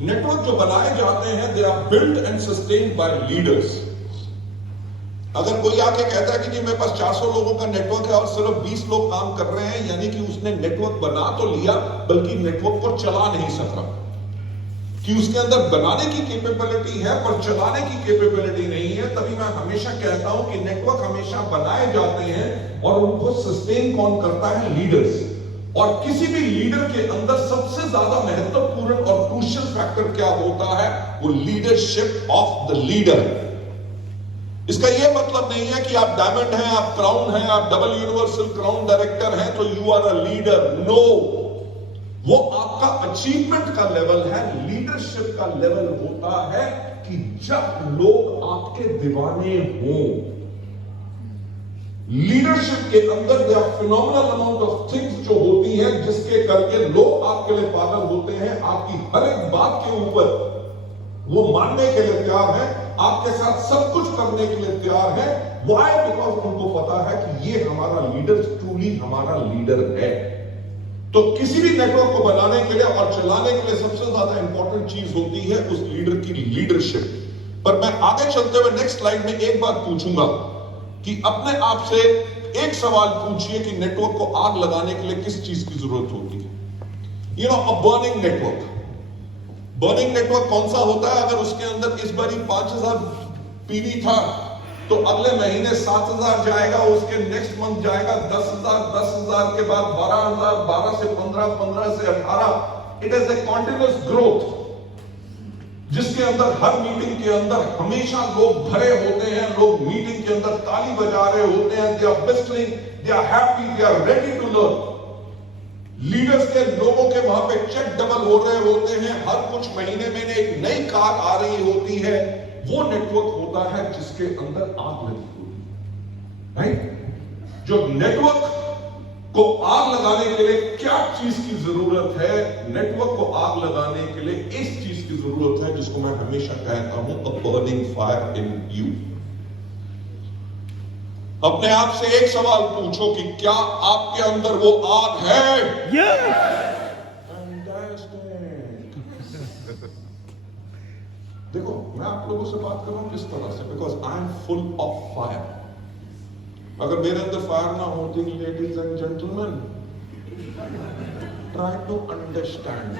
Network जो बनाए जाते हैं they are built and sustained by leaders. अगर कोई आके कहता है कि जी मेरे पास 400 लोगों का नेटवर्क है और सिर्फ 20 लोग काम कर रहे हैं, यानी कि उसने नेटवर्क बना तो लिया बल्कि नेटवर्क को चला नहीं सका। कि उसके अंदर बनाने की कैपेबिलिटी है पर चलाने की कैपेबिलिटी नहीं है। तभी मैं हमेशा कहता हूं कि नेटवर्क हमेशा बनाए जाते हैं और उनको सस्टेन कौन करता है? लीडर्स। और किसी भी लीडर के अंदर सबसे ज्यादा महत्वपूर्ण और क्रूशियल फैक्टर क्या होता है? वो लीडरशिप ऑफ द लीडर। इसका यह मतलब नहीं है कि आप डायमंड हैं, आप क्राउन हैं, आप डबल यूनिवर्सल क्राउन डायरेक्टर हैं तो you are a leader. No, वो आपका अचीवमेंट का लेवल है। लीडरशिप का लेवल होता है कि जब लोग आपके दीवाने हों। लीडरशिप के अंदर they are phenomenal amount of things जो होती हैं जिसके करके लोग आपके लिए पागल होते हैं। आपकी हर एक बात के ऊपर वो मानने के लिए तैयार है, आपके साथ सब कुछ करने के लिए तैयार है। व्हाई? बिकॉज उनको पता है कि ये हमारा लीडर ट्रूली हमारा लीडर है। तो किसी भी नेटवर्क को बनाने के लिए और चलाने के लिए सबसे ज्यादा इंपॉर्टेंट चीज होती है उस लीडर की लीडरशिप। पर मैं आगे चलते हुए नेक्स्ट स्लाइड में एक बात पूछूंगा कि अपने आप से एक सवाल पूछिए कि नेटवर्क को आग लगाने के लिए किस चीज की जरूरत होती है? You know, a burning network. Burning network कौन सा होता है? अगर उसके अंदर इस बारी 5000 पीवी था तो अगले महीने 7000 जाएगा, उसके नेक्स्ट मंथ जाएगा 10,000, 10,000 के बाद 12,000, 12 से 15, 15 से 18। It is a continuous growth जिसके अंदर हर मीटिंग के अंदर हमेशा लोग भरे होते हैं। लोग मीटिंग के अंदर ताली बजा रहे होते हैं। They are listening, they are happy, they are ready to learn. Leaders के लोगों के वहां पे चेक डबल हो रहे होते हैं। हर कुछ महीने में एक नई कार आ रही होती है। वो नेटवर्क होता है जिसके अंदर आग लगी होती है, राइट? जो नेटवर्क को आग लगाने के लिए क्या चीज की जरूरत है? नेटवर्क को आग लगाने के लिए इस चीज की जरूरत है जिसको मैं हमेशा कहता हूं, अ बर्निंग फायर इन यू। अपने आप से एक सवाल पूछो कि क्या आपके अंदर वो आग है? देखो, मैं आप लोगों से बात कर रहा हूं किस तरह से, because I am full of fire. अगर मेरे अंदर फायर ना होती, ladies and gentleman, try to understand.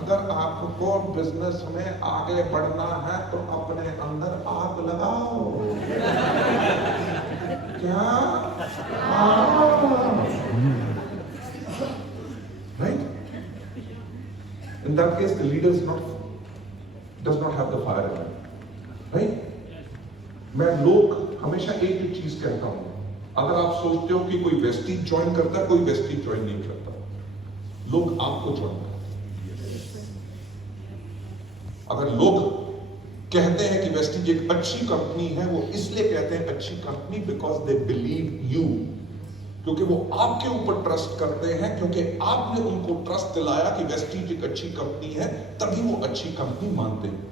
अगर आपको बिजनेस में आगे बढ़ना है तो अपने अंदर आग लगाओ। क्या? Right? In that case, the leader does not have the fire in him. Right? मैं लोग हमेशा एक ही चीज कहता हूं, अगर आप सोचते हो कि कोई वेस्टीज ज्वाइन करता है, कोई वेस्टीज ज्वाइन नहीं करता। लोग आपको ज्वाइन करते हैं। अगर लोग कहते हैं कि वेस्टीज एक अच्छी कंपनी है, वो इसलिए कहते हैं अच्छी company because they believe you, क्योंकि वो आपके ऊपर ट्रस्ट करते हैं, क्योंकि आपने उनको ट्रस्ट दिलाया कि वेस्टीज एक अच्छी कंपनी है, तभी वो अच्छी कंपनी मानते हैं।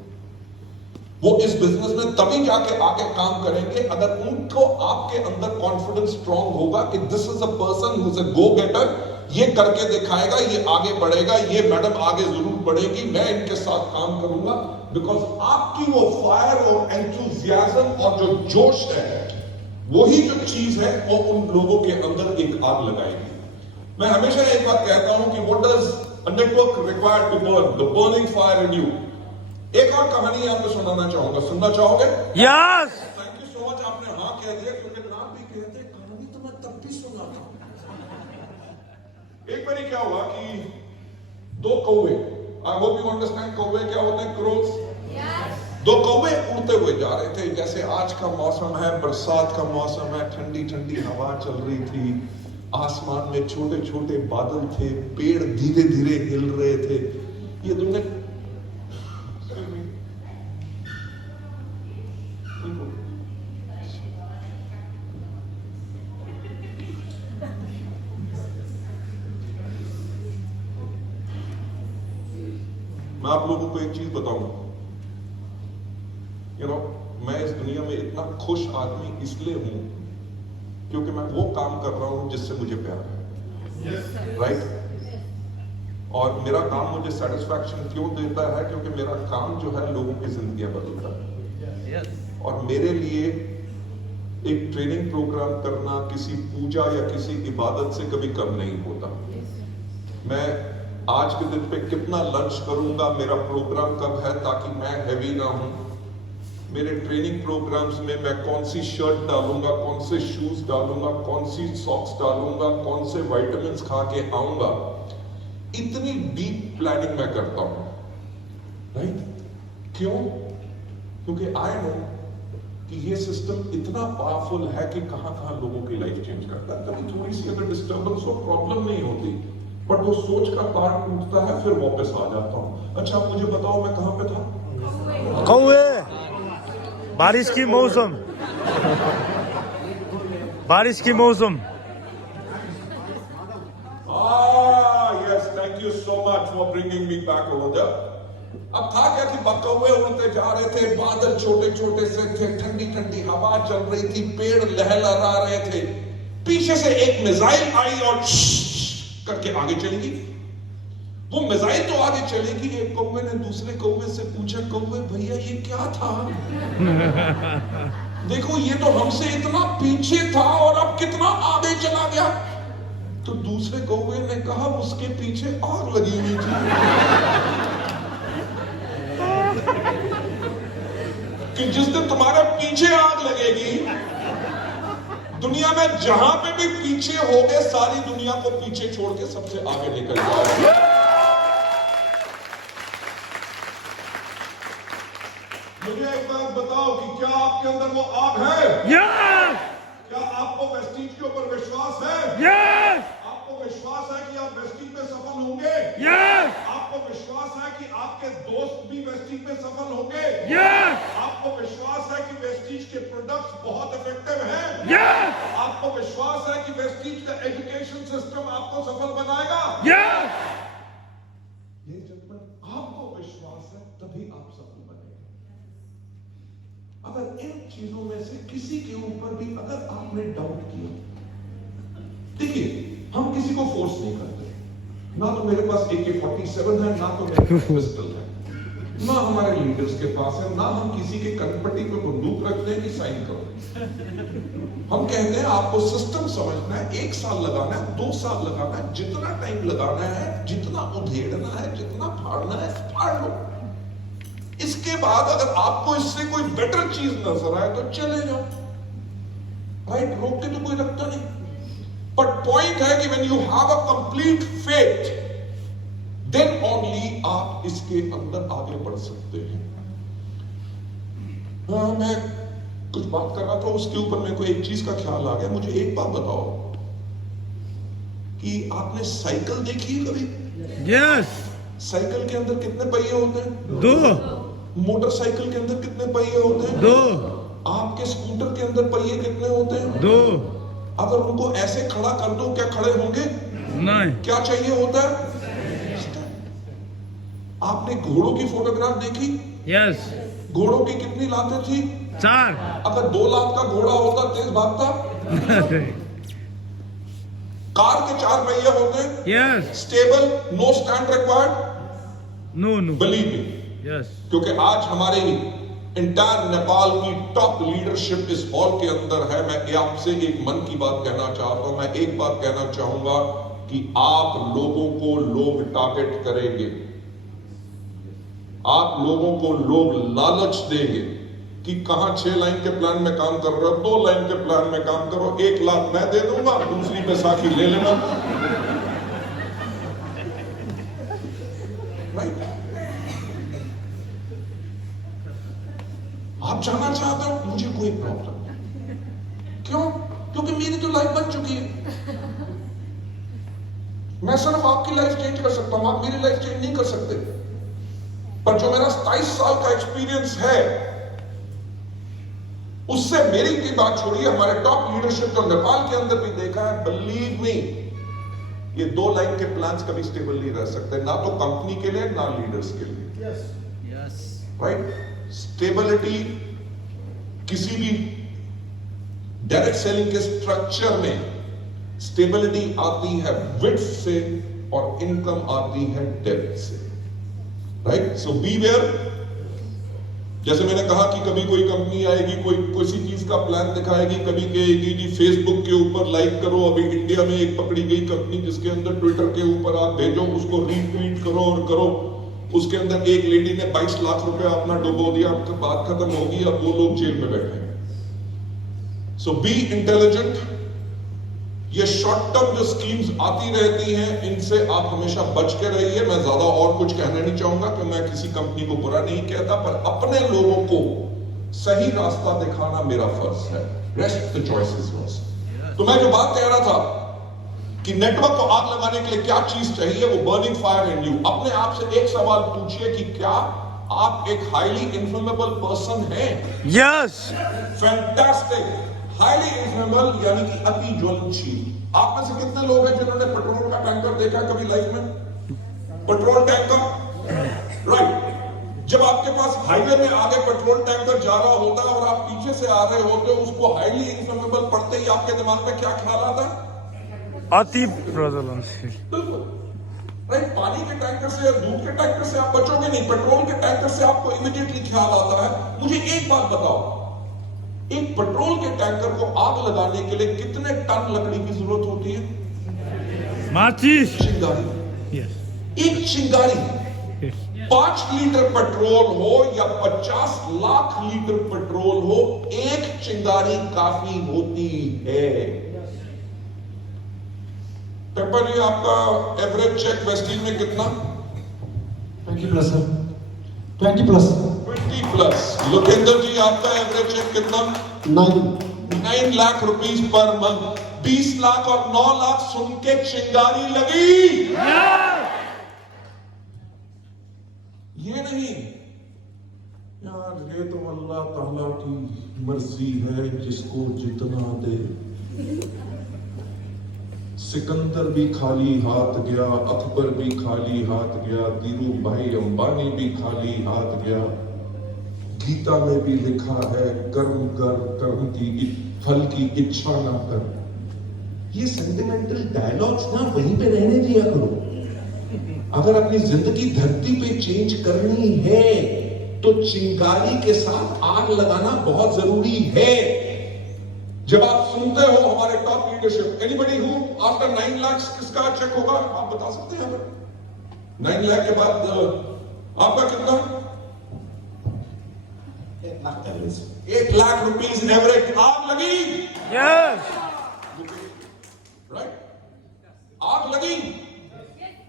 वो इस बिजनेस में तभी जाके आगे काम करेंगे अगर उनको आपके अंदर कॉन्फिडेंस स्ट्रांग होगा कि this is a person who is a go getter, ये करके दिखाएगा, ये आगे बढ़ेगा, ये मैडम आगे जरूर बढ़ेगी, मैं इनके साथ काम करूंगा। बिकॉज आपकी वो फायर और एंथुसियाज्म और जो जोश है, वही जो चीज है वो उन लोगों के अंदर एक आग लगाएगी। मैं हमेशा एक बात कहता हूं कि what does a network require to burn? The burning fire in you. एक और कहानी आपको सुनाना चाहूंगा, सुनना चाहोगे? Yes. Thank you so much, आपने हाँ कह दिया, क्योंकि ना भी कहते कहानी तो मैं तब भी सुनाता हूं। एक बार क्या हुआ कि दो कौवे, आई होप यू अंडरस्टैंड कौवे क्या होते हैं, क्रोज। दो कौवे उड़ते हुए जा रहे थे। जैसे आज का मौसम है, बरसात का मौसम है, ठंडी ठंडी हवा चल रही थी, आसमान में छोटे छोटे बादल थे, पेड़ धीरे धीरे हिल रहे थे। ये दोनों मैं आप लोगों को एक चीज बताऊंगा, मैं इस दुनिया में इतना खुश आदमी इसलिए हूं क्योंकि मैं वो काम कर रहा हूं जिससे मुझे प्यार है, राइट? और मेरा काम मुझे सेटिस्फैक्शन क्यों देता है? क्योंकि मेरा काम जो है लोगों की जिंदगियां बदलता है। और मेरे लिए एक ट्रेनिंग प्रोग्राम करना किसी पूजा या किसी इबादत से कभी कम नहीं होता। मैं आज के दिन पे कितना लंच करूंगा, मेरा प्रोग्राम कब है, ताकि मैं हैवी ना हूं। मेरे ट्रेनिंग प्रोग्राम्स में मैं कौन सी शर्ट डालूंगा, कौन से शूज डालूंगा, कौन सी सॉक्स डालूंगा, कौन से विटामिन्स खा के आऊंगा, इतनी डीप प्लानिंग मैं करता हूं। राइट? क्यों? क्योंकि आई नो कि ये सिस्टम इतना पावरफुल है कि कहां लोगों की लाइफ चेंज करता है। कभी थोड़ी सी अगर डिस्टर्बेंस हो, प्रॉब्लम नहीं होती, बट वो सोच का तार टूटता है, फिर वापस आ जाता हूं। अच्छा, मुझे बताओ मैं कहां पे था? कौवे, बारिश की मौसम, बारिश की मौसम। Yes, thank you so much for bringing me back over there. अब था क्या कि कौवे उड़ते जा रहे थे, बादल छोटे छोटे से थे, ठंडी ठंडी हवा चल रही थी, पेड़ लहलहा रहे थे। पीछे से एक मिसाइल आई और करके आगे चली गई। वो मिसाइल तो आगे चलेगी। एक कौवे ने दूसरे कौवे से पूछा, कौवे भैया ये क्या था? देखो ये तो हमसे इतना पीछे था और अब कितना आगे चला गया। तो दूसरे कौवे ने कहा, उसके पीछे आग लगी हुई थी। कि जिस दिन तुम्हारे पीछे आग लगेगी, दुनिया में जहां पे भी पीछे होगे, सारी दुनिया को पीछे छोड़ के सबसे आगे निकल जाओगे। मुझे एक बात बताओ कि क्या आपके अंदर वो आग है? Yes! क्या आपको वेस्टीज के ऊपर विश्वास है? Yes! आपको विश्वास है कि आप वेस्टीज में सफल होंगे? Yes! आपको विश्वास है कि आपके दोस्त भी वेस्टीज में सफल होंगे? Yes! आपको विश्वास है कि वेस्टीज के प्रोडक्ट्स बहुत इफेक्टिव हैं? Yes! आपको विश्वास है कि वेस्टीज का एजुकेशन सिस्टम आपको सफल बनाएगा? Yes! ये जब आपको विश्वास है तभी आप सफल बनेंगे। अगर इन चीजों में से किसी के ऊपर भी अगर आपने डाउट किया, देखिए हम किसी को फोर्स नहीं करते। ना तो मेरे पास AK-47 है, ना तो मेरे पास पिस्टल है, ना हमारे लीडर्स के पास है, ना हम किसी के कनपट्टी पे बंदूक रखते हैं कि साइन करो। हम कहते हैं आपको सिस्टम समझना है, 1 साल लगाना है, 2 साल लगाना है, जितना टाइम लगाना है, जितना उधेड़ना है, जितना फाड़ना है, फाड़ लो। इसके बाद अगर आपको इससे कोई बेटर चीज नजर आए तो चले जाओ। राइट? रोक के तो कोई रखता नहीं। बट पॉइंट है कि when you have a complete faith, then only आप इसके अंदर आगे बढ़ सकते हैं। मैं कुछ बात कर रहा था, उसके ऊपर मेरे को एक चीज का ख्याल आ गया। मुझे एक बात बताओ कि आपने साइकिल देखी है कभी? Yes! साइकिल के अंदर कितने पहिए होते हैं? 2. मोटरसाइकिल के अंदर कितने पहिए होते हैं? 2. आपके स्कूटर के अंदर पहिए कितने होते हैं? 2. अगर उनको ऐसे खड़ा कर दो, क्या खड़े होंगे? नहीं. क्या चाहिए होता है? आपने घोड़ों की फोटोग्राफ देखी? Yes! घोड़ों की कितनी लातें थी? 4. अगर 2 लाख का घोड़ा होता, तेज भागता? कार के 4 पहिए होते हैं? Yes! Stable, know stand required? No. Believe me, Yes! क्योंकि आज हमारे इंटायर नेपाल की टॉप लीडरशिप इस हॉल के अंदर है। मैं आपसे एक मन की बात कहना चाहता हूं। मैं एक बात कहना चाहूंगा कि आप लोगों को लोग टारगेट करेंगे, आप लोगों को लोग लालच देंगे कि कहां 6 लाइन के प्लान में काम कर रहे हो, 2 लाइन के प्लान में काम करो, 1 लाख मैं दे दूंगा, दूसरी बैसाखी ले लेना। राइट? आप जाना चाहते हो, मुझे कोई प्रॉब्लम नहीं। क्यों? क्योंकि मेरी तो लाइफ बन चुकी है। मैं सिर्फ आपकी लाइफ चेंज कर सकता हूं, आप मेरी लाइफ चेंज नहीं कर सकते। पर जो मेरा 27 साल का एक्सपीरियंस है, उससे मेरी की बात छोड़िए, हमारे टॉप लीडरशिप जो नेपाल के अंदर भी देखा है, बिलीव मी, ये 2 लाइन के प्लान्स कभी स्टेबल नहीं रह सकते, ना तो कंपनी के लिए ना लीडर्स के लिए। Yes! राइट? स्टेबिलिटी किसी भी डायरेक्ट सेलिंग के स्ट्रक्चर में स्टेबिलिटी आती है विड्थ से, और इनकम आती है डेब्ट से, राइट? सो बीवेयर। जैसे मैंने कहा कि कभी कोई कंपनी आएगी, कोई किसी चीज का प्लान दिखाएगी, कभी कहेगी जी फेसबुक के ऊपर लाइक करो। अभी इंडिया में एक पकड़ी गई कंपनी जिसके अंदर ट्विटर के ऊपर आप भेजो, उसको रीट्वीट करो और करो। उसके अंदर एक लेडी ने 22 लाख रुपया अपना डुबो दिया। अब तो बात खत्म होगी, अब वो लोग जेल में बैठे हैं। सो बी इंटेलिजेंट। ये शॉर्ट टर्म जो स्कीम्स आती रहती हैं, इनसे आप हमेशा बच के रहिए। मैं ज्यादा और कुछ कहना नहीं चाहूंगा कि मैं किसी कंपनी को बुरा नहीं कहता, पर अपने लोगों को सही रास्ता दिखाना मेरा फर्ज है। Rest the choices yours. तो मैं जो बात कह रहा था कि नेटवर्क को आग लगाने के लिए क्या चीज चाहिए, वो बर्निंग फायर इन यू। अपने आप से एक सवाल पूछिए कि क्या आप एक हाईली इन्फ्लेमेबल पर्सन हैं? यस। फैंटास्टिक। हाईली इन्फ्लेमेबल यानी कि अति ज्वलनशील। आप में से कितने लोग हैं जिन्होंने पेट्रोल का टैंकर देखा कभी लाइफ में? Petrol tanker, right? जब आपके पास हाईवे में आगे पेट्रोल टैंकर जा रहा होता है और आप पीछे से आ रहे होते हो, उसको हाईली इन्फ्लेमेबल पढ़ते ही आपके दिमाग में क्या ख्याल आता है? अति प्रज्वलनशील। बिल्कुल, राइट? पानी के टैंकर से या दूध के टैंकर से आप बचोगे नहीं, पेट्रोल के टैंकर से आपको इमीडिएटली ख्याल आता है। मुझे एक बात बताओ, एक पेट्रोल के टैंकर को आग लगाने के लिए कितने टन लकड़ी की जरूरत होती है? माचिस। चिंगारी। यस। एक चिंगारी 5 लीटर पेट्रोल हो या 50 लाख लीटर पेट्रोल हो, एक चिंगारी काफी होती है। पेपर जी, आपका एवरेज चेक वेस्टीज में कितना? 20+ सर, 20+। 20+। लोकेंद्र जी, आपका एवरेज चेक कितना? 9 lakh rupees per month. 20 lakh और 9 लाख सुन के चिंगारी लगी। ये नहीं यार, ये तो अल्लाह ताला की मर्जी है, जिसको जितना दे। सिकंदर भी खाली हाथ गया, अकबर भी खाली हाथ गया, धीरू भाई अंबानी भी खाली हाथ गया। गीता में भी लिखा है, कर्म कर, कर्म की फल की इच्छा ना कर। ये सेंटिमेंटल डायलॉग्स ना वहीं पे रहने दिया करो। अगर अपनी जिंदगी धरती पे चेंज करनी है तो चिंगारी के साथ आग लगाना बहुत जरूरी है। जब आप सुनते हो हमारे top leadership, anybody who after 9 lakh किसका चेक होगा आप बता सकते हैं? अगर 9 लाख के बाद आपका कितना? 1 लाख रुपीस एवरेज। आग लगी। यस। राइट? आग लगी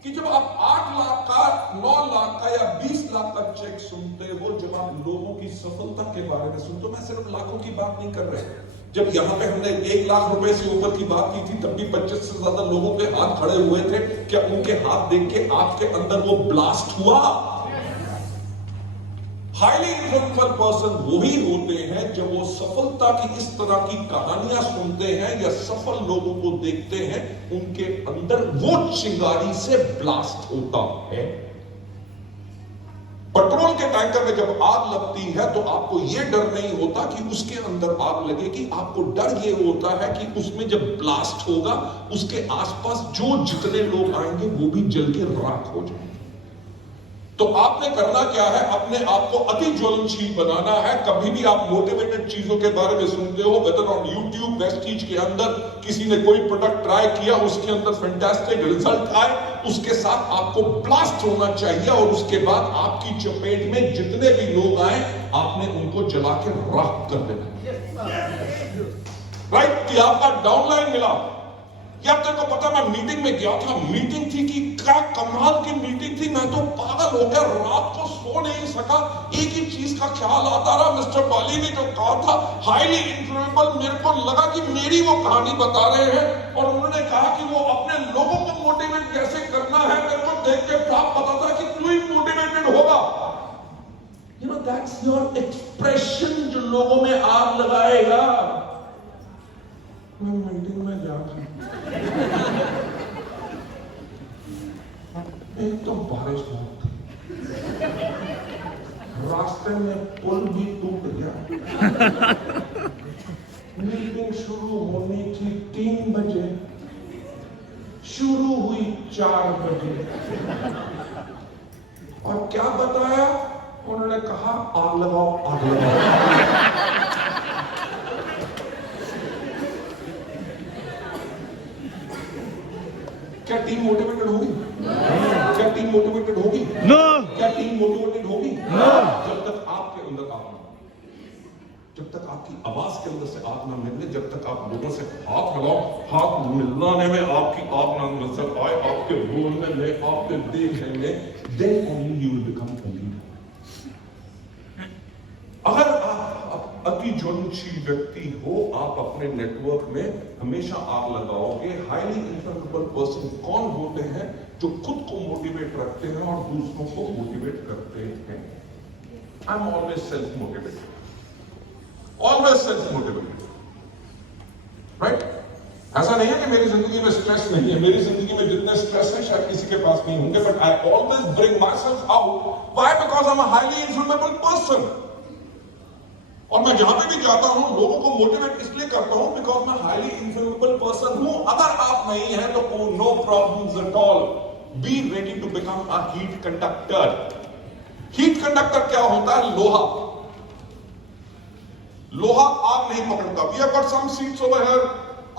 कि जब आप 8 लाख का, 9 लाख का या 20 लाख का चेक सुनते हो, जब आप लोगों की सफलता के बारे में सुनते हो, मैं सिर्फ लाखों की बात नहीं कर रहा। जब यहां पे हमने 1 लाख रुपए से ऊपर की बात की थी, तब भी 25 से ज्यादा लोगों के हाथ खड़े हुए थे। क्या उनके हाथ देख के आपके अंदर वो ब्लास्ट हुआ? हाईली इन्फ्लुएंशियल पर्सन वही होते हैं जब वो सफलता की इस तरह की कहानियां सुनते हैं या सफल लोगों को देखते हैं, उनके अंदर वो चिंगारी से ब्लास्ट होता है। पेट्रोल के टैंकर में जब आग लगती है तो आपको यह डर नहीं होता कि उसके अंदर आग लगेगी। आपको डर यह होता है कि उसमें जब ब्लास्ट होगा, उसके आसपास जो जितने लोग आएंगे वो भी जल के राख हो जाएंगे। तो आपने करना क्या है? अपने आप को अति ज्वलनशील बनाना है। कभी भी आप मोटिवेटेड चीजों के बारे में सुनते हो, वेदर ऑन यूट्यूब, वेस्टीज के अंदर किसी ने कोई प्रोडक्ट ट्राई किया, उसके अंदर फैंटास्टिक रिजल्ट आए, उसके साथ आपको ब्लास्ट होना चाहिए और उसके बाद आपकी चपेट में जितने भी लोग आए, आपने उनको जला के राख कर देना। राइट? कि आपका डाउनलाइन मिला। या तेरे को पता, मैं मीटिंग में गया था, मीटिंग थी कि क्या कमाल की मीटिंग थी। मैं तो पागल हो गया, रात को सो नहीं सका। एक ही चीज का ख्याल आता रहा। मिस्टर बाली ने जो कहा था हाईली इन्फ्लुएंशियल, मेरे को लगा कि मेरी वो कहानी बता रहे हैं और उन्होंने कहा कि वो अपने लोगों को मोटिवेट कैसे करना है। मेरे को देख के साफ पता था कि तू ही मोटिवेटेड होगा। You know, that's your expression जो लोगों में आग लगाएगा। मैं मीटिंग में गया था, एक तो बारिश बहुत थी, रास्ते में पुल भी टूट गया। मीटिंग शुरू होनी थी 3 बजे, शुरू हुई 4 बजे। और क्या बताया उन्होंने? कहा आग लगाओ, आग लगाओ। क्या टीम मोटिवेटेड होगी? क्या टीम मोटिवेटेड होगी? नो। क्या टीम मोटिवेटेड होगी? नो। जब तक आपके अंदर आग ना, जब तक आपकी आवाज के अंदर से आग ना मिले, जब तक आप लोगों से हाथ मिलाओ, हाथ मिलाने में आपकी आग ना नजर आए, आपके बोलने में, आपके देखने में, then only you will become a leader। अगर आप अति ज्वलनशील व्यक्ति हो, आप अपने नेटवर्क में हमेशा आग लगाओगे। हाईली इन्फ्लुएंसेबल पर्सन कौन होते हैं? जो खुद को मोटिवेट रखते हैं और दूसरों को मोटिवेट करते हैं। I am always self motivated, always self motivated, right? ऐसा नहीं है कि मेरी जिंदगी में स्ट्रेस नहीं है। मेरी जिंदगी में जितने स्ट्रेस है शायद किसी के पास नहीं होंगे, but I always bring my self out. Why? Because I am a highly influenceable person. और मैं जहां पे भी जाता हूं लोगों को मोटिवेट इसलिए करता हूं बिकॉज मैं हाईली इन्फ्लुएंसेबल पर्सन हूं। अगर आप नहीं हैं तो no problems at all. Be ready to become a heat conductor. Heat conductor क्या होता है? लोहा। लोहा आग नहीं पकड़ता। We have got some seats over here,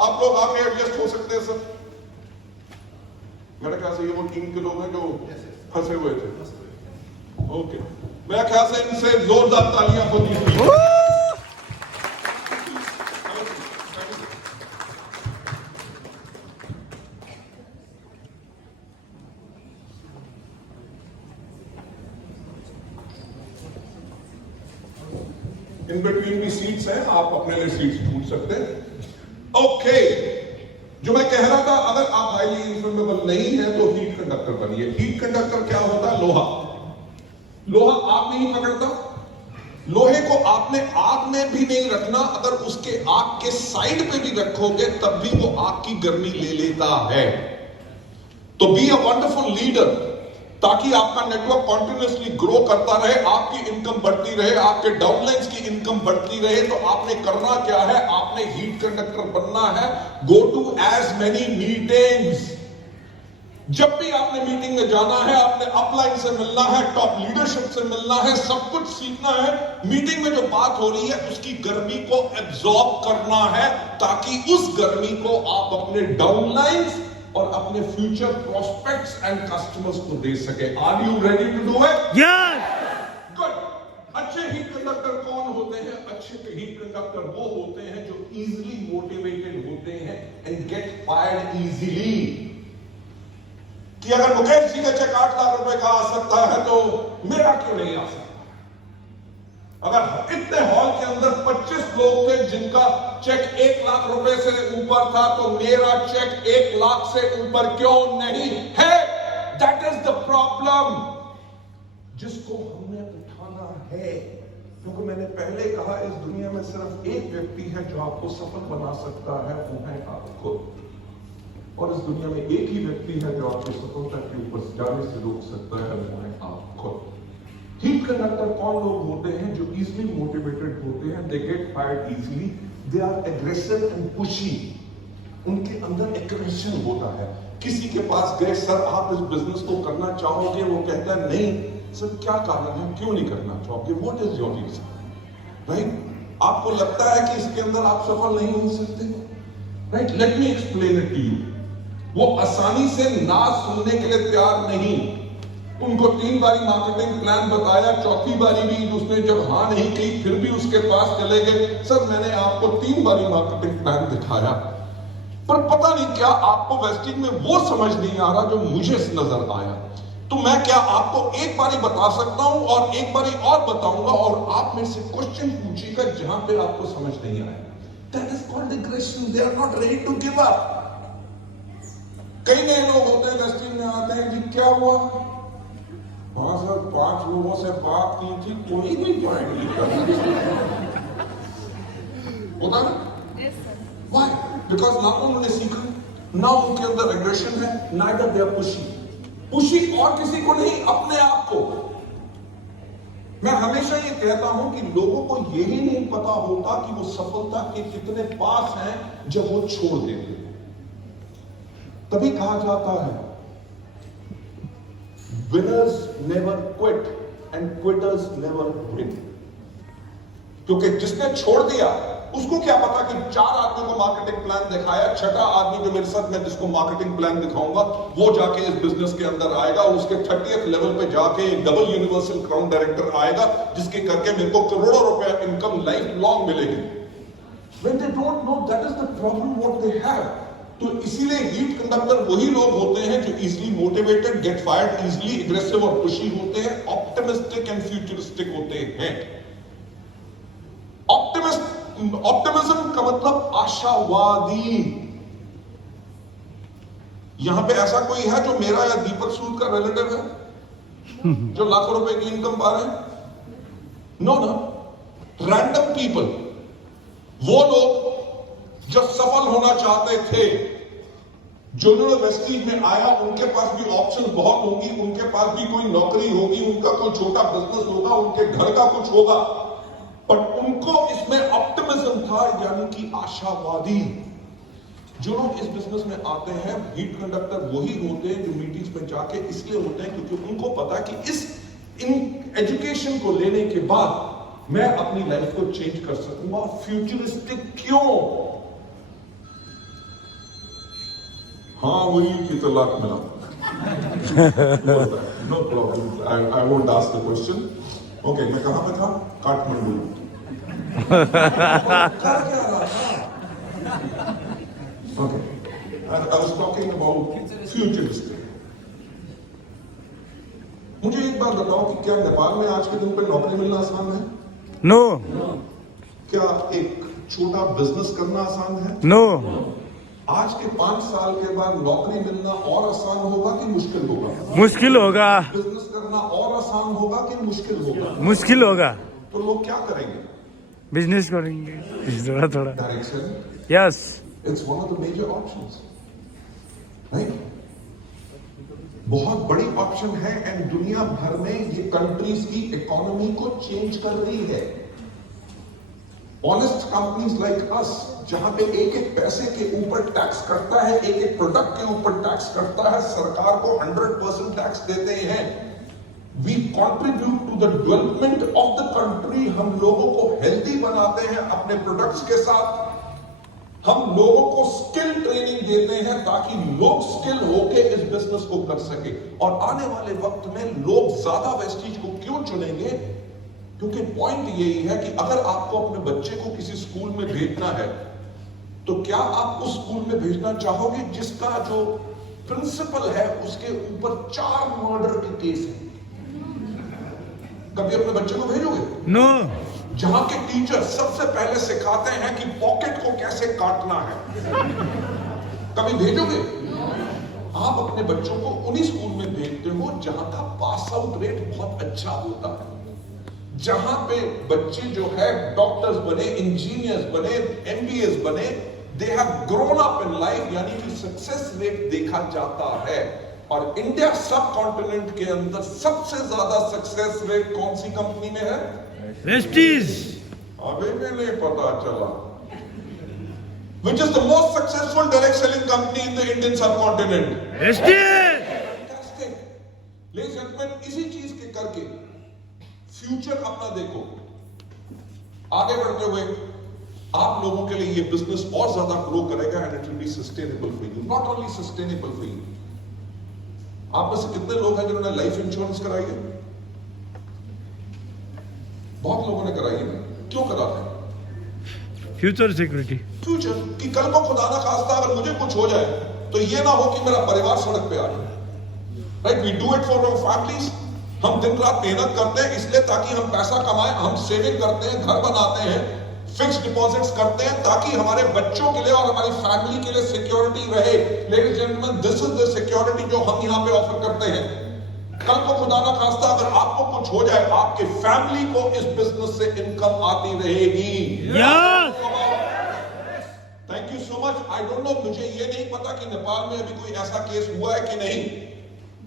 आप लोग आके एडजस्ट हो सकते हैं सर। मेरे ख्याल से ये वो 3 के लोग हैं जो फंसे हुए थे। ओके, मेरे ख्याल से इनसे जोरदार तालियां होती हैं। इन बिटवीन भी सीट्स हैं, आप अपने लिए सीट्स ढूंढ सकते हैं। ओके, जो मैं कह रहा था, अगर आप हाईली इन्फ्लुएंसेबल नहीं है तो हीट कंडक्टर बनिए। हीट कंडक्टर क्या होता है? लोहा। लोहा आग नहीं पकड़ता। लोहे को आपने आग में भी नहीं रखना, अगर उसके आग के साइड पे भी रखोगे तब भी वो आग की गर्मी ले लेता है। तो बी अ वंडरफुल लीडर, ताकि आपका नेटवर्क कॉन्टिन्यूसली ग्रो करता रहे, आपकी इनकम बढ़ती रहे, आपके डाउनलाइंस की इनकम बढ़ती रहे। तो आपने करना क्या है? आपने हीट कंडक्टर बनना है। Go to as many meetings. जब भी आपने मीटिंग में जाना है, आपने अपलाइन से मिलना है, टॉप लीडरशिप से मिलना है, सब कुछ सीखना है। मीटिंग में जो बात हो रही है उसकी गर्मी को एब्जॉर्ब करना है, ताकि उस गर्मी को आप अपने डाउनलाइंस और अपने फ्यूचर प्रोस्पेक्ट्स एंड कस्टमर्स को दे सके। Are you ready to do it? Yes. Good. अच्छे हीट कंडक्टर कौन होते हैं? अच्छे हीट कंडक्टर वो होते हैं जो इजीली मोटिवेटेड होते हैं एंड गेट फायर्ड इजीली। कि अगर मुकेश जी का चेक 8 लाख रुपए का आ सकता है तो मेरा क्यों नहीं आ सकता? अगर इतने हॉल के अंदर 25 लोग थे जिनका चेक 1 लाख रुपए से ऊपर था, तो मेरा चेक 1 लाख से ऊपर क्यों नहीं है? दैट इज द प्रॉब्लम जिसको हमने उठाना है। क्योंकि मैंने पहले कहा, इस दुनिया में सिर्फ एक व्यक्ति है जो आपको सफल बना सकता है, वो है आप खुद। और इस दुनिया में एक ही व्यक्ति है जो आपको सफलता के ऊपर जाने से रोक सकता है, वो है आप खुद। हीट कंडक्टर कौन लोग होते हैं? जो इजीली मोटिवेटेड होते हैं, they get fired easily, they are aggressive and pushy. उनके अंदर एग्रेशन होता है। किसी के पास गए, सर आप इस बिजनेस को करना चाहोगे? वो कहता है नहीं सर, क्या कारण है, क्यों नहीं करना चाहोगे? What is your reason? Right? आपको लगता है कि इसके अंदर आप सफल नहीं हो सकते? Right? Let me explain it to you. वो आसानी से ना सुनने के लिए तैयार नहीं। उनको 3 बारी मार्केटिंग प्लान बताया, चौथी बारी भी उसने जब हाँ नहीं की, फिर भी उसके पास चले गए। सर मैंने आपको 3 बारी मार्केटिंग प्लान दिखाया, पर पता नहीं क्या आपको वेस्टिंग में वो समझ नहीं आ रहा जो मुझे नजर आया। तो मैं क्या आपको एक बारी बता सकता हूं और एक बारी और बताऊंगा, और आप मेरे से क्वेश्चन पूछिएगा जहां पे आपको समझ नहीं आया। That is called aggression. They are not ready to give up. कई नए लोग होते हैं, वेस्टिंग में आते हैं, जी क्या हुआ? हाँ सर, 5 लोगों से बात की थी, कोई भी ज्वाइन नहीं कर होता ना? Why? Because ना उन्होंने सीखा, ना उनके अंदर एग्रेशन है, neither they are pushy। Pushy और किसी को नहीं, अपने आप को। मैं हमेशा ये कहता हूं कि लोगों को यही नहीं पता होता कि वो सफलता के कितने पास हैं जब वो छोड़ देते हैं। तभी कहा जाता है winners never quit and quitters never win. क्योंकि जिसने छोड़ दिया उसको क्या पता कि 4 आदमी को मार्केटिंग प्लान दिखाया, छठा आदमी जो मेरे साथ मैं जिसको मार्केटिंग प्लान दिखाऊंगा वो जाके इस बिजनेस के अंदर आएगा, उसके 30th लेवल पे जाके एक डबल यूनिवर्सल क्राउन डायरेक्टर आएगा जिसके करके मेरे को करोड़ों रुपया इनकम लाइफ लॉन्ग मिलेगी. When they don't know, that is the problem what they have. तो इसीलिए हीट कंडक्टर वही लोग होते हैं जो easily motivated, gate fired easily, aggressive और खुशी होते हैं, ऑप्टिमिस्टिक एंड फ्यूचरिस्टिक होते हैं. ऑप्टिमिज्म का मतलब आशावादी. यहां पे ऐसा कोई है जो मेरा या दीपक सूद का रिलेटिव है जो लाखों रुपए की इनकम पा रहे हैं? नो ना. रैंडम पीपल, वो लोग जो सफल होना चाहते थे, जो वेस्टीज में आया, उनके पास भी ऑप्शन बहुत होंगी, उनके पास भी कोई नौकरी होगी, उनका कोई छोटा बिजनेस होगा, उनके घर का कुछ होगा, पर उनको इसमें ऑप्टिमिज्म था, यानी कि आशावादी. जो लोग इस बिजनेस में आते हैं, हीट कंडक्टर वही होते हैं जो मीटिंग्स में जाके इसलिए होते हैं क्योंकि उनको पता कि इन एजुकेशन को लेने के बाद मैं अपनी लाइफ को चेंज कर सकूंगा. फ्यूचरिस्टिक क्यों? हाँ, वही की तलाक मिला. No problem, I won't ask the question. Okay, मैं कहां पे था? Kathmandu. Okay, I was talking about futuristic. मुझे एक बात बताओ कि क्या नेपाल में आज के दिन पे नौकरी मिलना आसान है? नो. क्या एक छोटा बिजनेस करना आसान है? नो. आज के 5 साल के बाद नौकरी मिलना और आसान होगा कि मुश्किल होगा? मुश्किल होगा. बिजनेस करना और आसान होगा कि मुश्किल होगा? मुश्किल होगा. तो लोग क्या करेंगे? बिजनेस करेंगे थोड़ा थोड़ा. Direction. Yes. It's one of the major options, right? बहुत बड़ी ऑप्शन है एंड दुनिया भर में ये कंट्रीज की इकोनॉमी को चेंज कर रही है. ऑनेस्ट कंपनीज लाइक अस, जहां पे एक एक पैसे के ऊपर टैक्स कटता है, एक एक प्रोडक्ट के ऊपर टैक्स कटता है, सरकार को 100% टैक्स देते हैं. We contribute to the development of the country. हम लोगों को हेल्दी बनाते हैं अपने प्रोडक्ट्स के साथ. हम लोगों को स्किल ट्रेनिंग देते हैं ताकि लोग स्किल होके इस बिजनेस को कर सके. और आने वाले वक्त में लोग ज्यादा वेस्टीज को क्यों चुनेंगे? क्योंकि पॉइंट यही है कि अगर आपको अपने बच्चे को किसी स्कूल में भेजना है तो क्या आप उस स्कूल में भेजना चाहोगे जिसका जो प्रिंसिपल है उसके ऊपर 4 मर्डर के केस है? कभी अपने बच्चे को भेजोगे? नो. जहां के टीचर सबसे पहले सिखाते हैं कि पॉकेट को कैसे काटना है, कभी भेजोगे? आप अपने बच्चों को उन्हीं स्कूल में भेजते हो जहां का पास आउट रेट बहुत अच्छा होता है, जहां पे बच्चे जो है डॉक्टर्स बने, इंजीनियर्स बने, एमबीएस बने, they have grown up in life, यानी कि सक्सेस रेट देखा जाता है. और इंडिया सब कॉन्टिनेंट के अंदर सबसे ज्यादा सक्सेस रेट कौन सी कंपनी में है? वेस्टीज. अभी भी नहीं पता चला. Which is the most successful direct selling company in the Indian subcontinent? Vestige. Fantastic. Ladies and gentlemen, इसी चीज के करके फ्यूचर अपना देखो. आगे बढ़ते हुए आप लोगों के लिए ये बिजनेस और ज्यादा ग्रो करेगा and it will be sustainable for you. Not only sustainable for you. आप में से कितने लोग हैं जिन्होंने लाइफ इंश्योरेंस कराई है? बहुत लोगों ने कराई है. क्यों कराते हैं? Future security. फ्यूचर कि कल को खुदा ना खास्ता अगर मुझे कुछ हो जाए तो ये ना हो कि मेरा परिवार सड़क पे आ जाए. Right? We do it for our families. हम दिन रात मेहनत करते हैं इसलिए ताकि हम पैसा कमाएं. हम सेविंग करते हैं, घर बनाते हैं, फिक्स्ड डिपॉजिट्स करते हैं ताकि हमारे बच्चों के लिए और हमारी फैमिली के लिए सिक्योरिटी रहे. Ladies and gentleman, this is the security जो हम यहां पे ऑफर करते हैं. कल को खुदा ना खास्ता अगर आपको कुछ हो जाए, आपके फैमिली को इस बिजनेस से इनकम आती रहेगी. Yes. Thank you so much. I don't know, मुझे ये नहीं पता कि नेपाल में अभी कोई ऐसा केस हुआ है कि नहीं,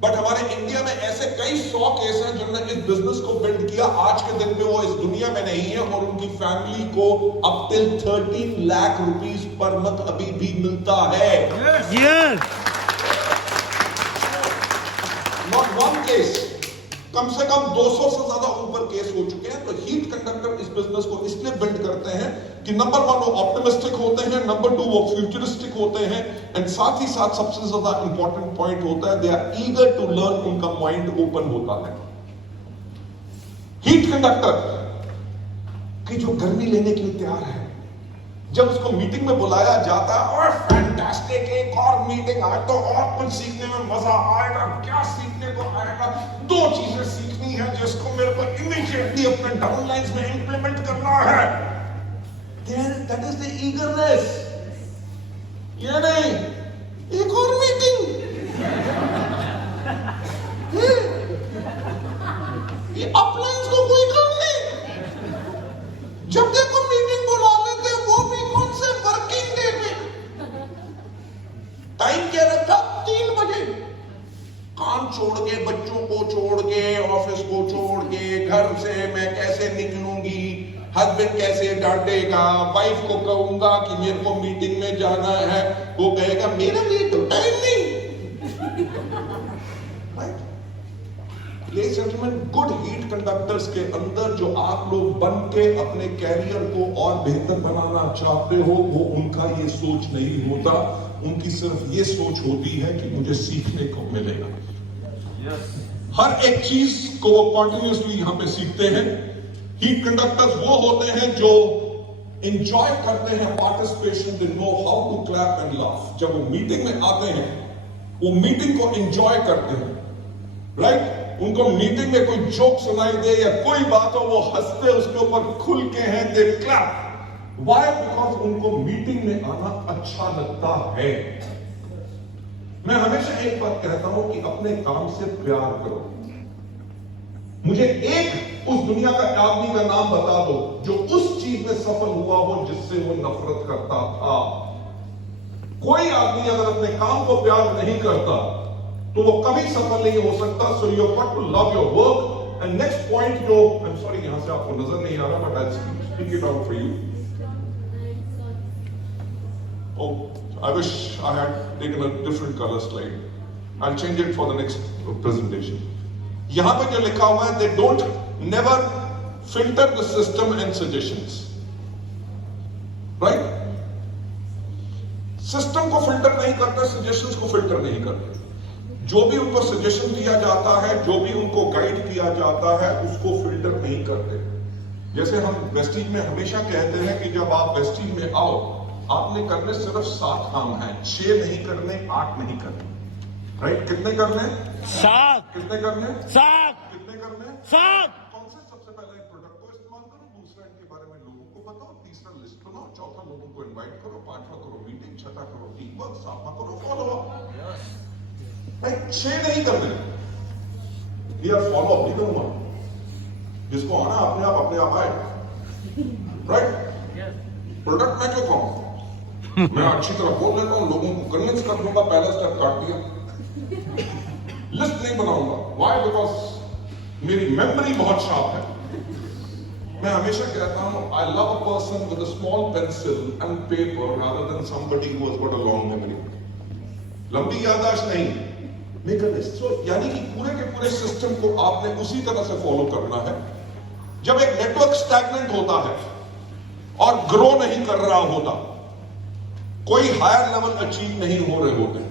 बट हमारे इंडिया में ऐसे कई 100 केस हैं जिन्होंने इस बिजनेस को बिल्ड किया. आज के दिन पे वो इस दुनिया में नहीं है और उनकी फैमिली को अब till 13 lakh rupees per month अभी भी मिलता है. यस. Not one केस, कम से कम 200 से ज्यादा ऊपर केस हो चुके हैं। तो हीट कंडक्टर इस बिजनेस को इसलिए बिल्ड करते हैं कि नंबर 1 वो ऑप्टिमिस्टिक होते हैं, नंबर 2 वो फ्यूचरिस्टिक होते हैं, एंड साथ ही साथ सबसे ज्यादा इंपॉर्टेंट पॉइंट होता है, they are eager to learn, उनका माइंड ओपन होता है। हीट कंडक्टर की जो गर्मी लेने के लिए तैयार है, जब उसको मीटिंग में बुलाया जाता है, और फैंटास्टिक, एक और मीटिंग, आज तो और कुछ सीखने में मजा आएगा। क्या सीखने को आएगा? 2 चीजें सीखनी है जिसको मेरे को इमीडिएटली अपने डाउनलाइंस में इंप्लीमेंट करना है। That is the eagerness. ये नहीं, एक और मीटिंग, ये अपलाइंस को कोई कर नहीं। जब देखो मीटिंग बुला लेते, वो भी कौन से वर्किंग डे पे। टाइम क्या रखा? 3 बजे। काम छोड़ के, बच्चों को छोड़ के, ऑफिस को छोड़ के, घर से मैं कैसे निकलूंगी, हस्बैंड कैसे डांटेगा, वाइफ को कहूंगा कि मेरे को मीटिंग में जाना है, वो कहेगा मेरे लिए तो टाइम नहीं। Ladies and gentlemen, good heat conductors के अंदर जो आप लोग बन के अपने कैरियर को और बेहतर बनाना चाहते हो, वो उनका ये सोच नहीं होता। उनकी सिर्फ ये सोच होती है कि मुझे सीखने को मिलेगा। हर एक चीज को वो कॉन्टिन्यूसली यहां पे सीखते हैं। हीट कंडक्टर्स वो होते हैं जो एंजॉय करते हैं participation, they know how to clap and laugh. जब वो मीटिंग में आते हैं, वो मीटिंग को एंजॉय करते हैं, राइट? उनको मीटिंग में कोई जोक सुनाई दे या कोई बात हो, वो हंसते उसके ऊपर खुल के हैं, दे क्लैप। व्हाई? बिकॉज उनको मीटिंग में आना अच्छा लगता है। मैं हमेशा एक बात कहता हूं कि अपने काम से प्यार करो। मुझे एक उस दुनिया का आदमी का नाम बता दो जो उस चीज में सफल हुआ हो जिससे वो नफरत करता था। कोई आदमी अगर अपने काम को प्यार नहीं करता तो वो कभी सफल नहीं हो सकता। So you have got to love your work. And next point जो, आई एम सॉरी यहां से आपको नजर नहीं आ रहा, but I speak it out for you. Oh, I wish I had taken a different color slide. I'll change it for the next presentation. यहां पे जो लिखा हुआ है, they don't never filter the system and suggestions. Right? System को filter नहीं करते, suggestions को फिल्टर नहीं करते। जो भी उनको सजेशन दिया जाता है, जो भी उनको गाइड किया जाता है, उसको फिल्टर नहीं करते। जैसे हम वेस्टीज में हमेशा कहते हैं कि जब आप वेस्टीज में आओ, आपने करने सिर्फ 7 काम हैं, 6 नहीं करने, 8 नहीं करने। राइट? कितने करने? 7। कितने करने? 7। कितने करने? 7। कौन से? सबसे पहले एक प्रोडक्ट को इस्तेमाल करो, दूसरा इनके बारे में लोगों को बताओ, तीसरा लिस्ट बनाओ, चौथा लोगों को इनवाइट करो, पांचवा करो मीटिंग, छठा करो टीम वर्क, सातवां करो फॉलो अप। 6 नहीं करने, यार फॉलो अप नहीं करूंगा। जिसको आना अपने आप आए। राइट? प्रोडक्ट मैं क्यों कहूं? मैं अच्छी तरह बोल लेता हूं, लोगों को कन्विंस कर दूंगा, पहला स्टेप काट दिया। लिस्ट नहीं बनाऊंगा। व्हाई? बिकॉज मेरी मेमोरी बहुत शार्प है। मैं हमेशा कहता हूं, I love a person with a small pencil and paper rather than somebody who has got a long memory. लंबी याददाश्त नहीं, मेक अ लिस्ट। सो यानी कि पूरे के पूरे सिस्टम को आपने उसी तरह से फॉलो करना है। जब एक नेटवर्क स्टैग्नेंट होता है और ग्रो नहीं कर रहा होता, कोई हायर लेवल अचीव नहीं हो रहे होते,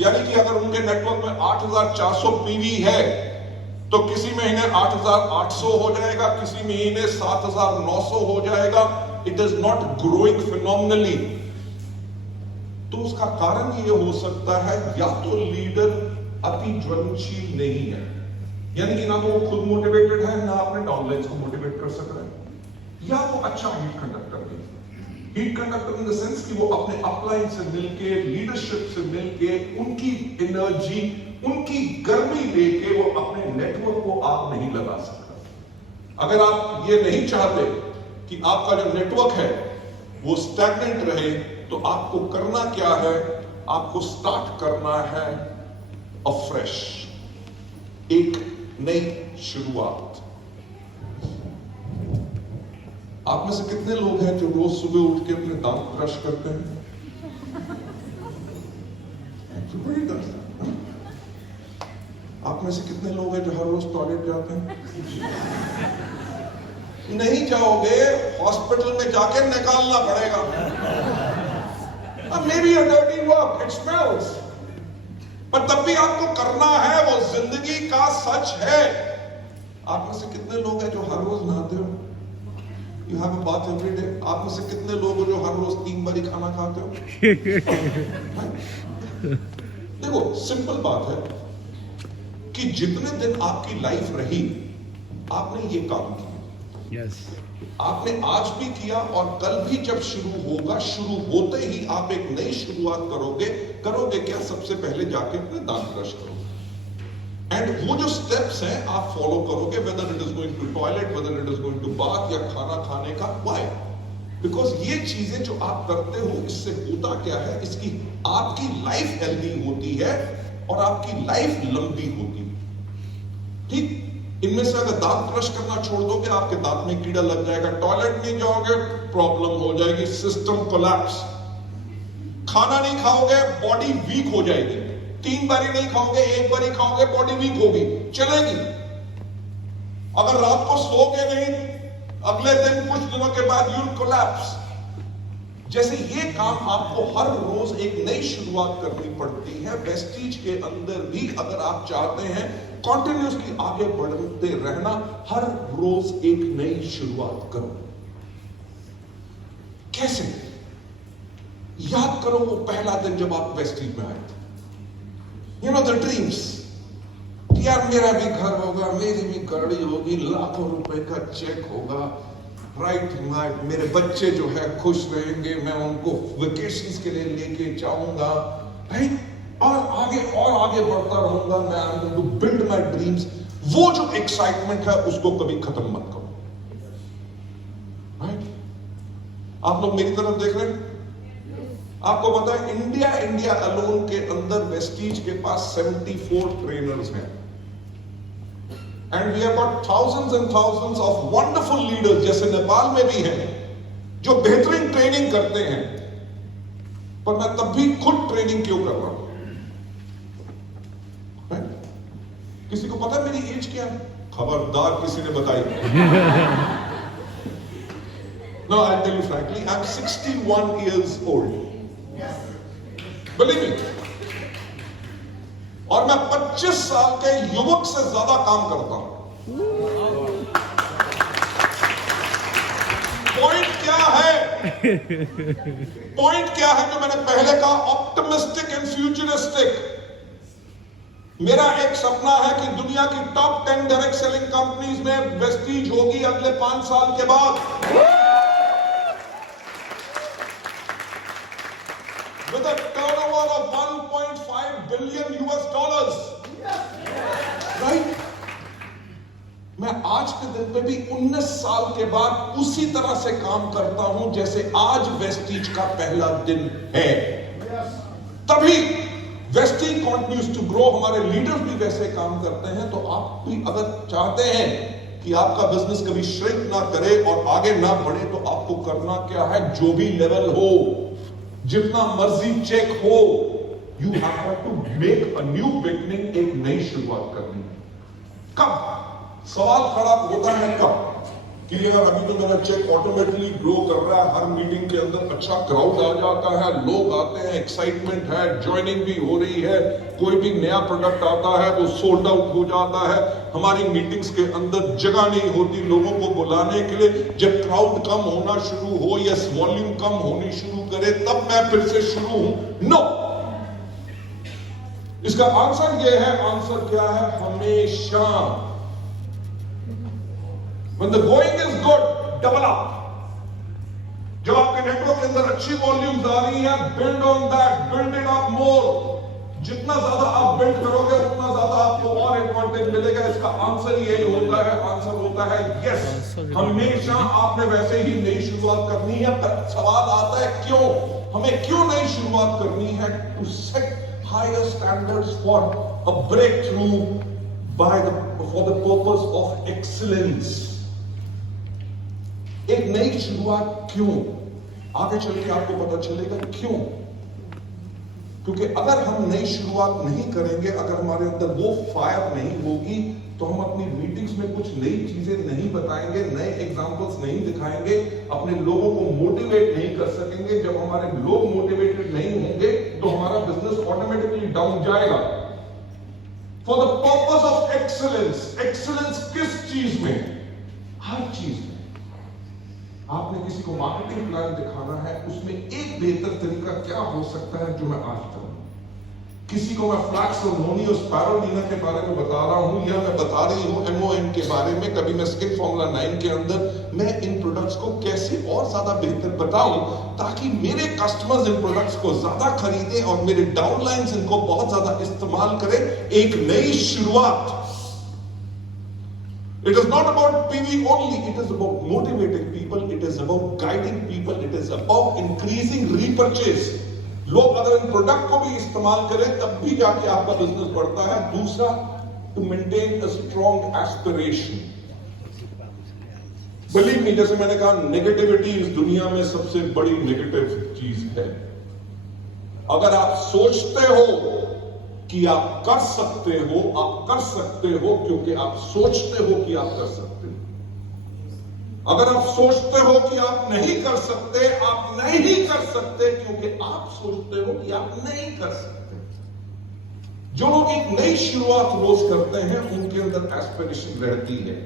यानी कि अगर उनके नेटवर्क में 8400 पीवी है तो किसी महीने 8800 हो जाएगा, किसी महीने 7900 हो जाएगा। It is not growing phenomenally. तो उसका कारण ये हो सकता है, या तो लीडर अति ज्वलनशील नहीं है, यानी कि ना तो वो खुद मोटिवेटेड है, ना अपने डाउनलाइंस को मोटिवेट कर सक रहा है, या वो अच्छा हीट कंडक्टर नहीं है। Heat conductor in the sense कि वो अपने अपलाइन से मिलके, लीडरशिप से मिलके, उनकी एनर्जी, उनकी गर्मी लेके वो अपने नेटवर्क को आग नहीं लगा सकता। अगर आप ये नहीं चाहते कि आपका जो नेटवर्क है वो स्टैग्नेंट रहे, तो आपको करना क्या है? आपको स्टार्ट करना है अफ्रेश, एक नई शुरुआत। आप में से कितने लोग हैं जो रोज सुबह उठ के अपने दांत ब्रश करते हैं? आप में में से कितने लोग हैं जो हर रोज टॉयलेट जाते हैं? नहीं जाओगे, हॉस्पिटल में जाके निकालना पड़ेगा। Maybe a dirty work, it smells, पर तब भी आपको करना है, वो जिंदगी का सच है। आप में से कितने लोग हैं जो हर रोज नहाते हो? You have a bath every day. आप में से कितने लोग हो जो हर रोज 3 बारी खाना खाते हो? देखो, सिंपल बात है कि जितने दिन आपकी लाइफ रही, आपने ये काम किया। यस। आपने आज भी किया और कल भी जब शुरू होगा, शुरू होते ही आप एक नई शुरुआत करोगे क्या? सबसे पहले जाके अपने दांत ब्रश करोगे, एंड वो जो स्टेप्स हैं आप फॉलो करोगे, whether it is going to toilet, whether it is going to bath या खाना खाने का। व्हाई? बिकॉज ये चीजें जो आप करते हो, इससे होता क्या है, इसकी आपकी लाइफ हेल्दी होती है और आपकी लाइफ लंबी होती है। ठीक? इनमें से अगर दांत ब्रश करना छोड़ दोगे, आपके दांत में कीड़ा लग जाएगा, टॉयलेट नहीं जाओगे, प्रॉब्लम हो जाएगी, सिस्टम कोलैप्स। खाना नहीं खाओगे, बॉडी वीक हो जाएगी। 3 बारी नहीं खाओगे, 1 बारी खाओगे, बॉडी वीक होगी, चलेगी। अगर रात को सोओगे नहीं, अगले दिन कुछ दिनों के बाद यूल कोलैप्स। जैसे ये काम आपको हर रोज एक नई शुरुआत करनी पड़ती है, वेस्टीज के अंदर भी अगर आप चाहते हैं कॉन्टिन्यूसली आगे बढ़ते रहना, हर रोज एक नई शुरुआत करो। कैसे? याद करो वो पहला दिन जब आप वेस्टीज में आए थे। यू नो द ड्रीम्स, यार मेरा भी घर होगा, मेरी भी गाड़ी होगी, लाखों रुपए का चेक होगा, राइट, मेरे बच्चे जो है खुश रहेंगे, मैं उनको वेकेशंस के लिए लेके जाऊंगा, राइट, और आगे बढ़ता रहूंगा, मैं I am going to build my dreams. वो जो एक्साइटमेंट है उसको कभी खत्म मत करो, राइट? आप लोग मेरी तरफ देख रहे हैं? आपको पता है इंडिया अलोन के अंदर वेस्टीज के पास 74 ट्रेनर्स हैं, and we have got thousands and thousands of wonderful leaders, जैसे नेपाल में भी हैं जो बेहतरीन ट्रेनिंग करते हैं। पर मैं तब भी खुद ट्रेनिंग क्यों कर रहा हूं? किसी को पता है मेरी एज क्या है? खबरदार किसी ने बताई। No, I'll tell you frankly, I'm 61 years old. Believe me. और मैं 25 साल के युवक से ज्यादा काम करता हूं। पॉइंट क्या है? पॉइंट क्या है जो मैंने पहले कहा, ऑप्टिमिस्टिक एंड फ्यूचरिस्टिक। मेरा एक सपना है कि दुनिया की टॉप 10 डायरेक्ट सेलिंग कंपनीज में वेस्टीज होगी अगले 5 साल के बाद, with a turnover of $1.5 billion US, right? मैं आज के दिन पे भी 19 साल के बाद उसी तरह से काम करता हूं जैसे आज वेस्टीज का पहला दिन है। तभी वेस्टीज कंटिन्यूज टू ग्रो, हमारे लीडर्स भी वैसे काम करते हैं। तो आप भी अगर चाहते हैं कि आपका बिजनेस कभी श्रिंक ना करे और आगे ना बढ़े, तो आपको करना क्या है? जो भी लेवल हो, जितना मर्जी चेक हो, you have to make a new beginning, एक नई शुरुआत करनी। कब? सवाल खड़ा होता है कब कि यार अभी तो मेरा चेक ऑटोमेटिकली ग्रो कर रहा है, हर मीटिंग के अंदर अच्छा क्राउड आ जाता है, लोग आते हैं, एक्साइटमेंट है, ज्वाइनिंग भी हो रही है, कोई भी नया प्रोडक्ट आता है वो सोल्ड आउट हो जाता है, हमारी मीटिंग्स के अंदर जगह नहीं होती लोगों को बुलाने के लिए। जब क्राउड कम होना शुरू हो या वॉल्यूम कम होनी शुरू करे, तब मैं फिर से शुरू हूं। नो, इसका आंसर ये है। आंसर क्या है? हमेशा when the going is good, double up। जब आपके नेटवर्क के अंदर अच्छी वॉल्यूम्स आ रही हैं, build on that, build it up more। जितना ज्यादा आप बिल्ड करोगे उतना ज्यादा आपको और एडवांटेज मिलेगा। इसका आंसर यही होता है। आंसर होता है यस, हमेशा आपने वैसे ही नई शुरुआत करनी है। पर सवाल आता है क्यों? हमें क्यों नई शुरुआत करनी है? To set higher standards for a breakthrough for the purpose of excellence. एक नई शुरुआत क्यों? आगे चल के आपको पता चलेगा क्यों। क्योंकि अगर हम नई शुरुआत नहीं करेंगे, अगर हमारे अंदर वो फायर नहीं होगी, तो हम अपनी मीटिंग्स में कुछ नई चीजें नहीं बताएंगे, नए एग्जांपल्स नहीं दिखाएंगे, अपने लोगों को मोटिवेट नहीं कर सकेंगे। जब हमारे लोग मोटिवेटेड नहीं होंगे तो हमारा बिजनेस ऑटोमेटिकली डाउन जाएगा। For the purpose of excellence, excellence किस चीज में? हर चीज में। आपने किसी को मार्केटिंग प्लान दिखाना है, उसमें एक बेहतर तरीका क्या हो सकता है जो मैं आज करूं? किसी को मैं फ्लैक्स और नोनी और स्पैरुलिना के बारे में बता रहा हूं, या मैं बता रही हूं MON के बारे में, कभी मैं स्किन फॉर्मूला 9 के अंदर मैं इन प्रोडक्ट्स को कैसे और ज्यादा बेहतर बताऊं ताकि मेरे कस्टमर्स इन प्रोडक्ट्स को ज्यादा खरीदें और मेरे डाउनलाइंस इनको बहुत ज्यादा इस्तेमाल करें। एक नई शुरुआत। It is not about PV only, it is about motivating people, it is about guiding people, it is about increasing repurchase. लोग अगर इन प्रोडक्ट को भी इस्तेमाल करें तब भी जाके आपका बिजनेस बढ़ता है। दूसरा, to maintain a strong aspiration. Believe me, जैसे मैंने कहा, नेगेटिविटी इस दुनिया में सबसे बड़ी नेगेटिव चीज है। अगर आप सोचते हो कि आप कर सकते हो, आप कर सकते हो क्योंकि आप सोचते हो कि आप कर सकते हो। अगर आप सोचते हो कि आप नहीं कर सकते, आप नहीं कर सकते क्योंकि आप सोचते हो कि आप नहीं कर सकते। जो लोग एक नई शुरुआत रोज करते हैं, उनके अंदर एस्पिरेशन रहती है।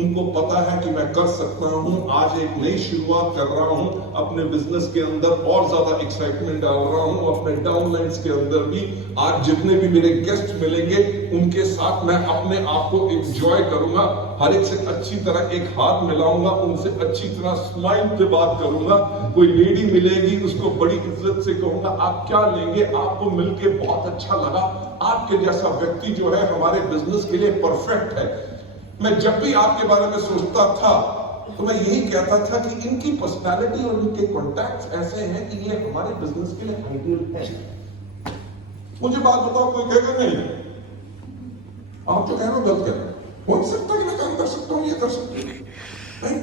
उनको पता है कि मैं कर सकता हूं, आज एक नई शुरुआत कर रहा हूं, अपने बिजनेस के अंदर और ज्यादा एक्साइटमेंट डाल रहा हूं, अपने डाउनलाइंस के अंदर भी। आज जितने भी मेरे गेस्ट मिलेंगे उनके साथ मैं अपने आप को एंजॉय करूंगा, हर एक से अच्छी तरह एक हाथ मिलाऊंगा, उनसे अच्छी तरह स्माइल से बात करूंगा। कोई लेडी मिलेगी, उसको बड़ी इज्जत से कहूंगा, आप क्या लेंगे, आपको मिलके बहुत अच्छा लगा, आपके जैसा व्यक्ति जो है हमारे बिजनेस के लिए परफेक्ट है। मैं जब भी आपके बारे में सोचता था तो मैं यही कहता था कि इनकी पर्सनालिटी और इनके कॉन्टैक्ट्स ऐसे हैं कि ये हमारे बिजनेस के लिए आइडियल है। मुझे बात बताओ, कोई कहेगा नहीं, आप जो कह रहे हो गलत कह रहे हो, हो सकता है कि मैं काम कर सकता हूं, ये कर सकता हूं।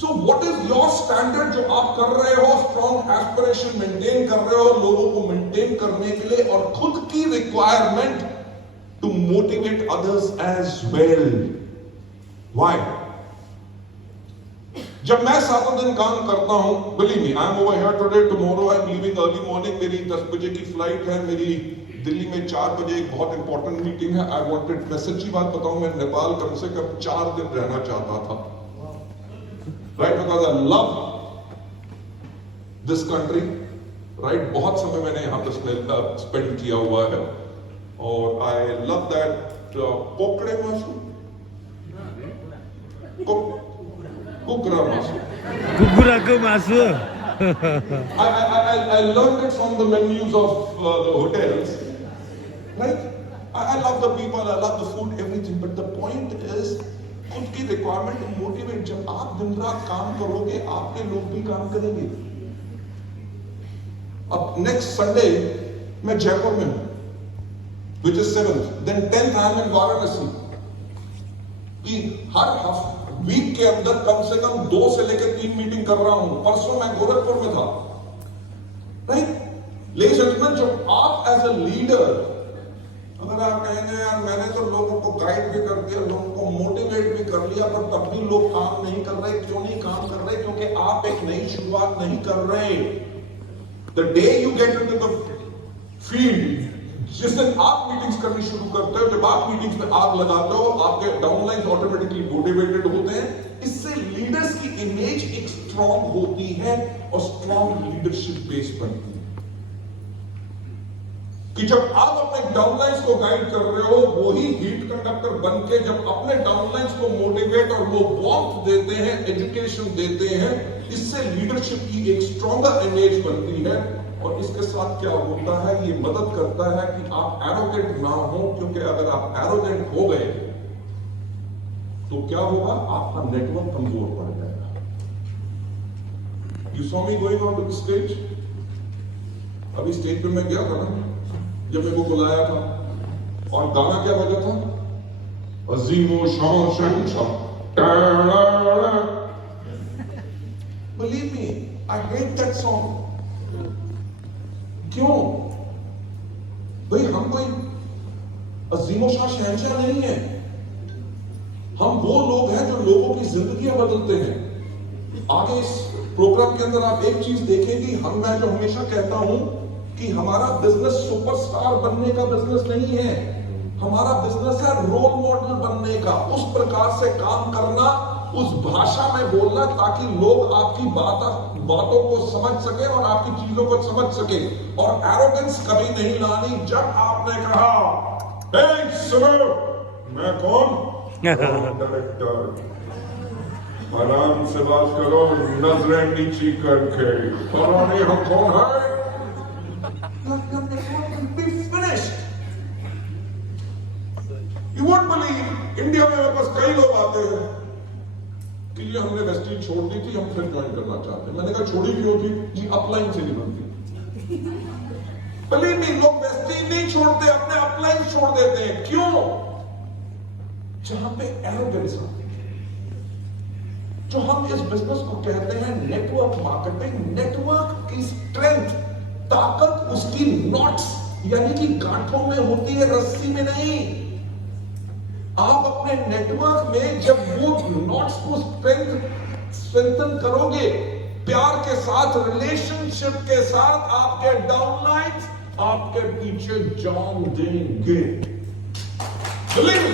So what is your standard जो आप कर रहे हो? स्ट्रॉन्ग एस्पिरेशन मेंटेन कर रहे हो लोगों को मेंटेन करने के लिए, और खुद की requirement to motivate others as well. Why? जब मैं 7 दिन काम करता हूं, believe me, I am over here today, tomorrow I am leaving early morning, मेरी 10 बजे की फ्लाइट है, मेरी दिल्ली में 4 बजे एक बहुत इंपॉर्टेंट मीटिंग है। I wanted, मैं सच्ची बात बताऊं, मैं नेपाल कम से कम 4 दिन रहना चाहता था, right? Because I love this country, right? बहुत समय मैंने यहाँ पे स्पेंड किया हुआ है, और I love that पोकड़े मासू, कुकरा मासू, कुकुरा को मासु। I learned it from the menus of the hotels, right? I love the people, I love the food, everything, but the point is खुद की रिक्वायरमेंट मोटिवेट। जब आप दिन रात काम करोगे, आपके लोग भी काम करेंगे। अब नेक्स्ट संडे मैं जयपुर में हूं, which is 7th, then 10th I am in Varanasi. हर वीक के अंदर कम से कम 2 से लेकर 3 मीटिंग कर रहा हूं। परसों मैं गोरखपुर में था, राइट? लेडीज एंड जेंटलमैन, जो आप एज अ लीडर, अगर आप कहेंगे यार मैंने तो लोगों को गाइड भी कर दिया, लोगों को मोटिवेट भी कर लिया, पर तब भी लोग काम नहीं कर रहे, क्यों नहीं काम कर रहे? क्योंकि आप एक नई शुरुआत नहीं कर रहे। The day you get into the field, जिस दिन आप मीटिंग्स करनी शुरू करते हो, जब आप मीटिंग्स में आग लगाते हो, आपके डाउनलाइंस ऑटोमेटिकली मोटिवेटेड होते हैं। इससे लीडर्स की इमेज एक स्ट्रॉन्ग होती है और स्ट्रॉन्ग लीडरशिप बेस बनती है। कि जब आप अपने डाउनलाइंस को गाइड कर रहे हो, वही हीट कंडक्टर बन के जब अपने डाउनलाइंस को मोटिवेट और वो वार्मथ देते हैं, एजुकेशन देते हैं, इससे लीडरशिप की एक स्ट्रॉन्गर इमेज बनती है। और इसके साथ क्या होता है, ये मदद करता है कि आप एरोगेंट ना हो, क्योंकि अगर आप एरोगेंट हो गए तो क्या होगा, आपका नेटवर्क कमजोर पड़ जाएगा। You saw me going on to the stage, अभी स्टेज पे मैं गया था ना, जब मेरे को बुलाया था, और गाना क्या बजा था, अजीमो शान शहंशाह। Believe me, I hate that song. क्यों? भाई हम कोई अजीमोशाह शहंशाह नहीं है, हम वो लोग हैं जो लोगों की जिंदगियां बदलते हैं। आगे इस प्रोग्राम के अंदर आप एक चीज देखेंगे, मैं जो हमेशा कहता हूं कि हमारा बिजनेस सुपरस्टार बनने का बिजनेस नहीं है, हमारा बिजनेस है रोल मॉडल बनने का, उस प्रकार से काम करना, उस भाषा में बोलना ताकि लोग आपकी बातों को समझ सके और आपकी चीजों को समझ सके। और एरोगेंस कभी नहीं लानी। जब आपने कहा सुनो मैं कौन, डायरेक्टर, आराम से बात करो, नजरें नीची करके, पता नहीं हम कौन है। You won't believe, इंडिया में मेरे पास कई लोग आते हैं कि ये हमने वेस्टीज छोड़ दी थी, हम फिर ज्वाइन करना चाहते हैं। मैंने कहा छोड़ी भी होगी, ये अपलाइन से नहीं बनती। बलिए नहीं, लोग वेस्टीज नहीं छोड़ते, अपने अपलाइन छोड़ देते हैं। क्यों? जहां पे एरोगेंस आती है, जो हम इस बिजनेस को कहते हैं नेटवर्क मार्केटिंग, नेटवर्क की स्ट्रेंथ, ताकत उसकी नॉट्स यानी कि गांठों में होती है, रस्सी में नहीं। आप अपने नेटवर्क में जब वो नॉट्स को स्ट्रेंथन करोगे, प्यार के साथ, रिलेशनशिप के साथ, आपके डाउनलाइंस आपके पीछे जान देंगे। बिलीव